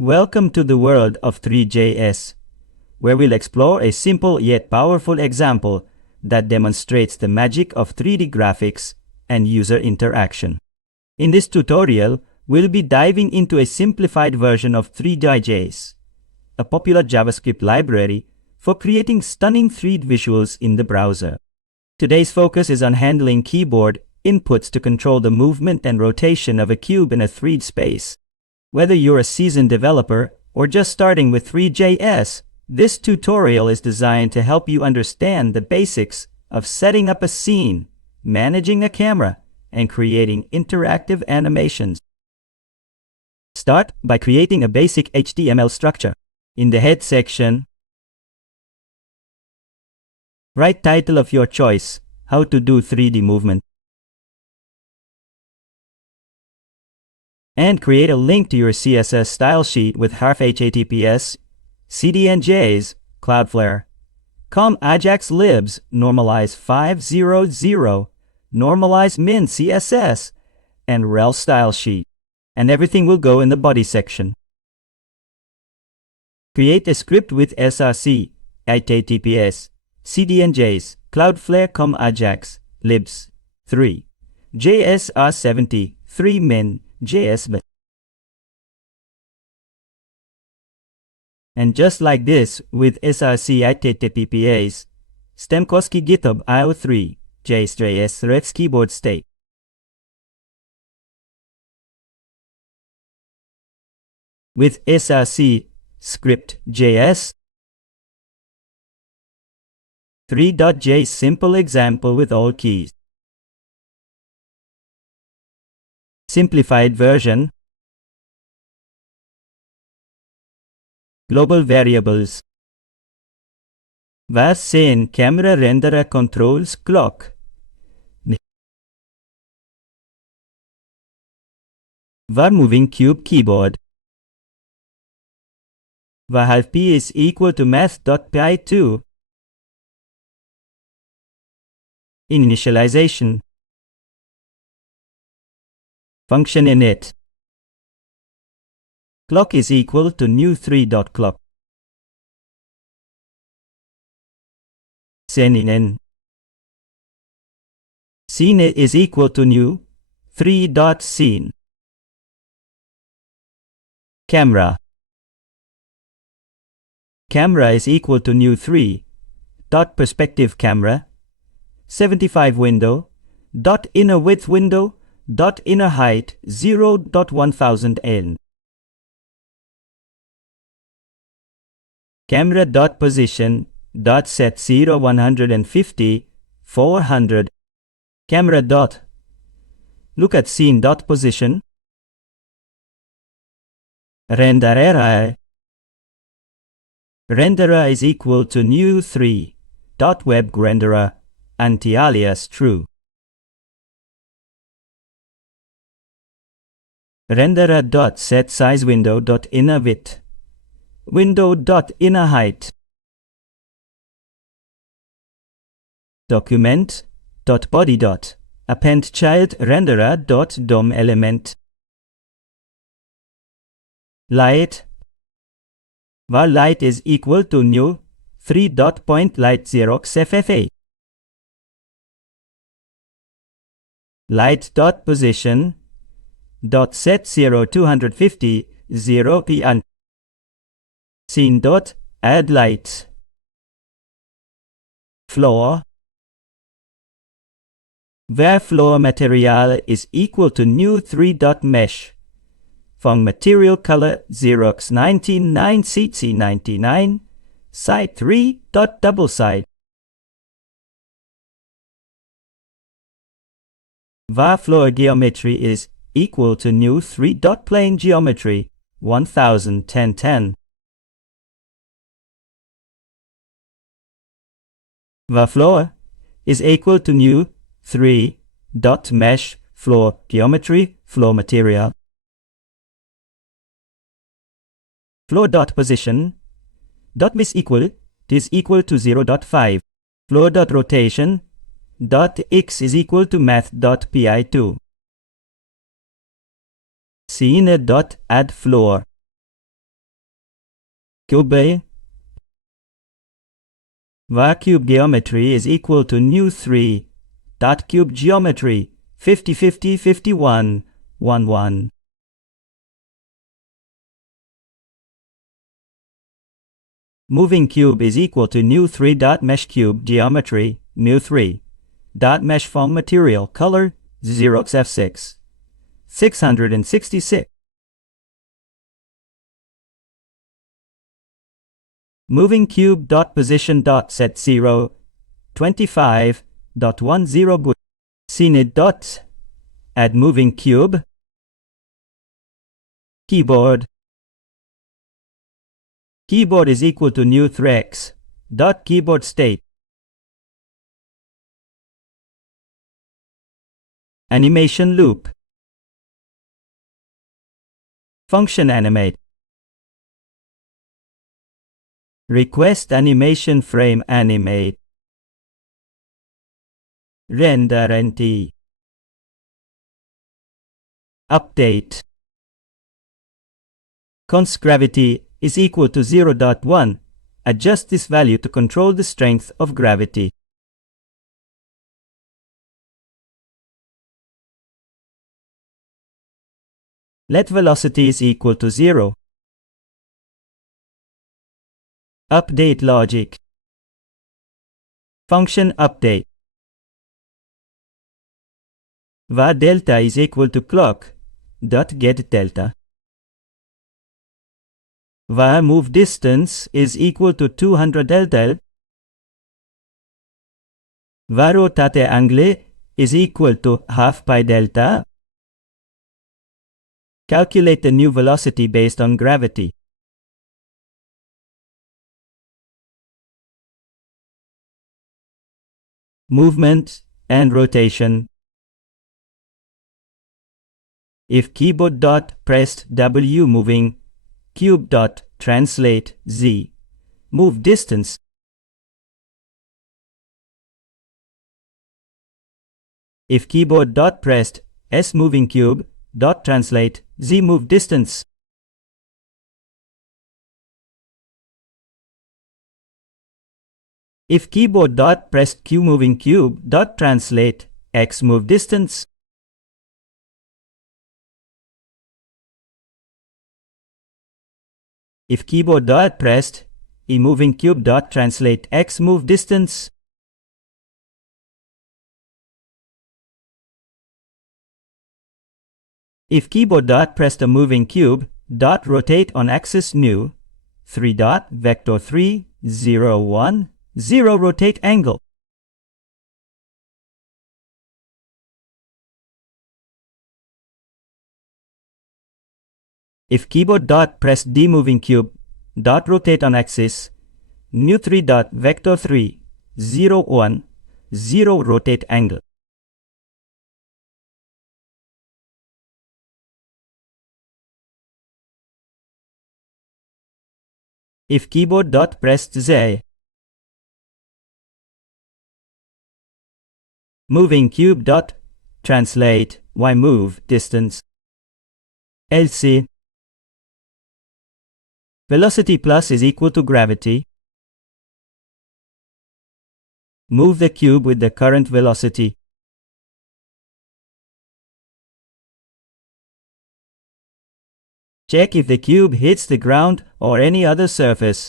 Welcome to the world of Three.js, where we'll explore a simple yet powerful example that demonstrates the magic of 3D graphics and user interaction. In this tutorial, we'll be diving into a simplified version of Three.js, a popular JavaScript library for creating stunning 3D visuals in the browser. Today's focus is on handling keyboard inputs to control the movement and rotation of a cube in a 3D space. Whether you're a seasoned developer or just starting with Three.js, this tutorial is designed to help you understand the basics of setting up a scene, managing a camera, and creating interactive animations. Start by creating a basic HTML structure. In the head section, write title of your choice, How to do 3D movement, and create a link to your CSS style sheet with https cdnjs Cloudflare com ajax libs normalize 500 normalize min css and rel style sheet, and everything will go in the body section. Create a script with src https cdnjs Cloudflare com ajax libs 3 jsr70 3 min JS. And just like this, with src https stemkoski github io3 js refs keyboard state. With src script.js 3.js simple example with all keys. Simplified version. Global variables. Var scene camera renderer controls clock. Var moving cube keyboard. Var half p is equal to math.py2. Initialization. Function init. Clock is equal to new 3.clock. Scene. Scene is equal to new 3.scene. Camera. Camera is equal to new 3.perspective camera. 75 window. Inner width window. Inner height 0.1000 n. Camera position set 0 150 400. Camera look at scene position. Renderer. Renderer is equal to new 3 web renderer anti-alias true. Renderer set size window inner width window inner height. Document body append child renderer dom element. Light. Var light is equal to new 3.point light xerox ffa. Light position set 0 250 0 p and scene add light. Floor. Where floor material is equal to new 3.mesh. From material color Xerox 99 CC 99 side 3. Double side. Var floor geometry is equal to new 3.plane geometry 1010. Var floor is equal to new 3.mesh floor geometry floor material. Floor position is equal to 0.5. Floor rotation x is equal to math.py2. Scene add floor. cube var cube geometry is equal to new 3 dot cube geometry 50 50 51 1 1. Moving cube is equal to new 3 dot mesh cube geometry new 3 dot mesh foam material color 0x f6 666. Moving cube dot position dot set 0 25 dot 10 boot cnid dot add moving cube keyboard is equal to new 3x dot keyboard state animation loop function animate request animation frame animate render nt update const gravity is equal to 0.1. Adjust this value to control the strength of gravity. Let velocity is equal to 0. Update logic. Function update. var delta is equal to clock dot get delta. var move distance is equal to 200 delta. var rotate angle is equal to half pi delta. Calculate the new velocity based on gravity. Movement and rotation. If keyboard dot pressed W moving cube dot translate Z move distance. If keyboard dot pressed S moving cube dot translate Z move distance. If keyboard dot pressed Q moving cube dot translate X move distance. If keyboard dot pressed E moving cube dot translate X move distance. If keyboard dot pressed a moving cube dot rotate on axis new 3 dot vector 3 0 1 0 rotate angle. If keyboard dot press D moving cube dot rotate on axis new 3 dot vector 3 0 1 0 rotate angle. If keyboard dot pressed Z moving cube dot translate Y move distance. LC velocity plus is equal to gravity. Move the cube with the current velocity. Check if the cube hits the ground or any other surface.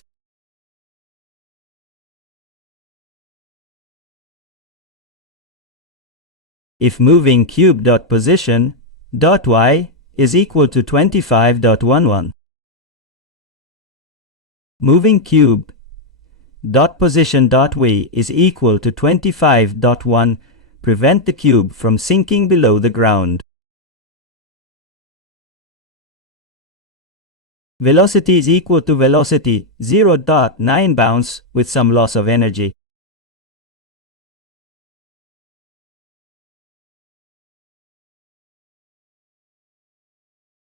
If moving cube dot position dot Y is equal to 25.11. Moving cube dot position dot V is equal to 25.1. Prevent the cube from sinking below the ground. Velocity is equal to velocity 0.9 bounce with some loss of energy.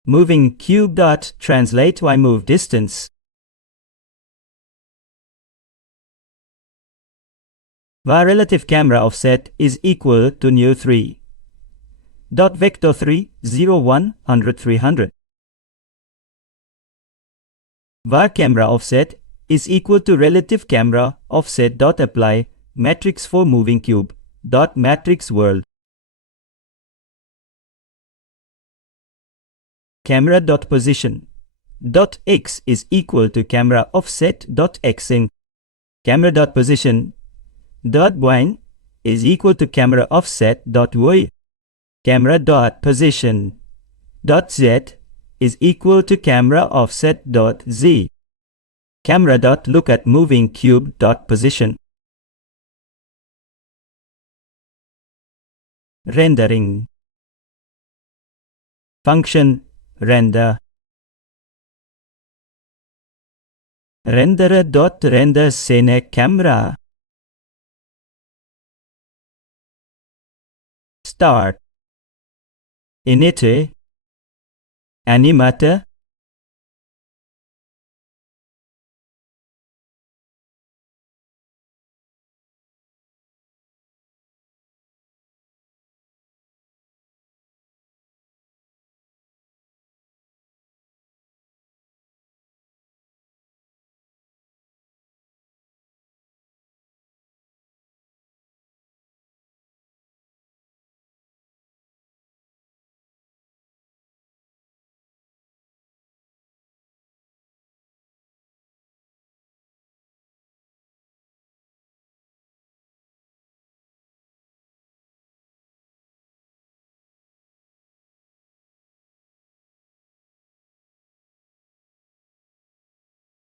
Moving cube dot translate Y move distance. var relative camera offset is equal to new 3 dot vector 3 0 1 100 300. var camera offset is equal to relative camera offset dot apply matrix for moving cube dot matrix world. Camera dot position dot x is equal to camera offset dot xing. Camera dot position dot y is equal to camera offset dot y. Camera dot position dot z is equal to camera offset dot z. Camera dot look at moving cube dot position. Rendering function render. Renderer dot render scene camera. Start init animator